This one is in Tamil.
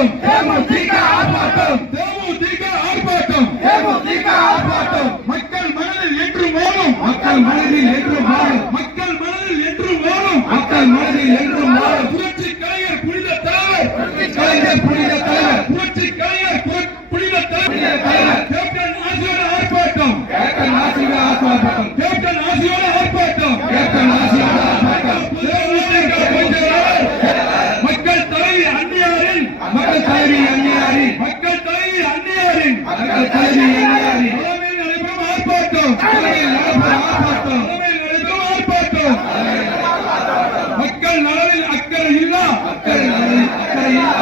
ஆர்ப்பாட்டம் தேமுதிக ஆர்ப்பாட்டம் தேமுதிக ஆர்ப்பாட்டம் தேமுதிக ஆர்ப்பாட்டம் மக்கள் மனதில் என்றும் வாழும் மக்கள் மனதில் என்றும் வாழும் மக்கள் மனதில் என்றும் வாழும் மக்கள் மனதில் என்றும் வாழும் புரட்சி கலைஞர் புனித தலைவர் புரட்சி கலைஞர் புனித தலைவர் புரட்சி கலைஞர் புனித தலைவர் கேப்டன் ஆசியோட ஆர்ப்பாட்டம் கேப்டன் ஆசியோட ஆர்ப்பாட்டம் கேப்டன் ஆசியோட ஆர்ப்பாட்டம் கேப்டன் ஆசியோட ஆர்ப்பாட்டம் மக்கள் தலைவி அன்னியாரின் மக்கள் தலைவி அன்னியாரின் மக்கள் தலைவி அன்னியாரின் மக்கள் தலைவி அன்னியாரின் தலைமையில் நடைபெறும் ஆர்ப்பாட்டம் தலைமையில் நடைபெறும் ஆர்ப்பாட்டம் தலைமையில் நடைபெறும் ஆர்ப்பாட்டம் மக்கள் நலனில் அக்கறை இல்லா மக்கள் நலனில் அக்கறை இல்லா